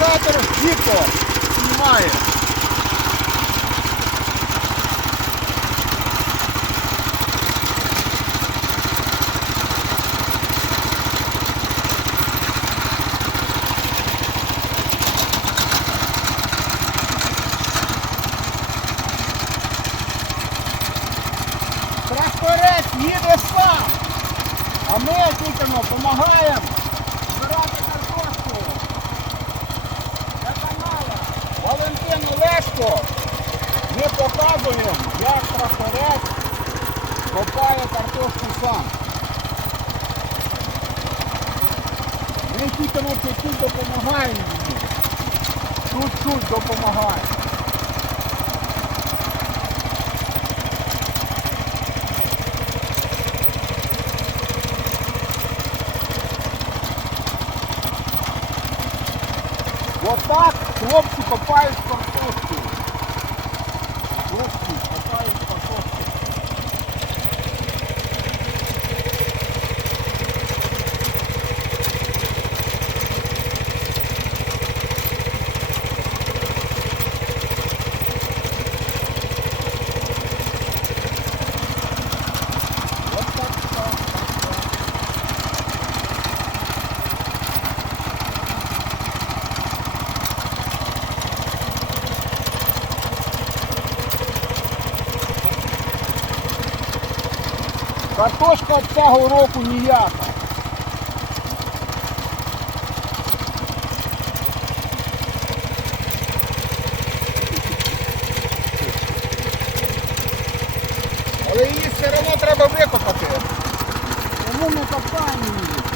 Віктор знімає. Тракторець їде сам, а ми тільки допомагаємо Олешко ми показуємо, як тракторець копає картошку сам. Ми тільки ну, чуть-чуть допомагаємо. Чуть-чуть допомагаємо. Отак хлопці копають картошку. Хлопці копають картошку. От так, так, так, так. Картошка цього року ніяка. Але її все одно треба викопати. Тому ми копаємо її.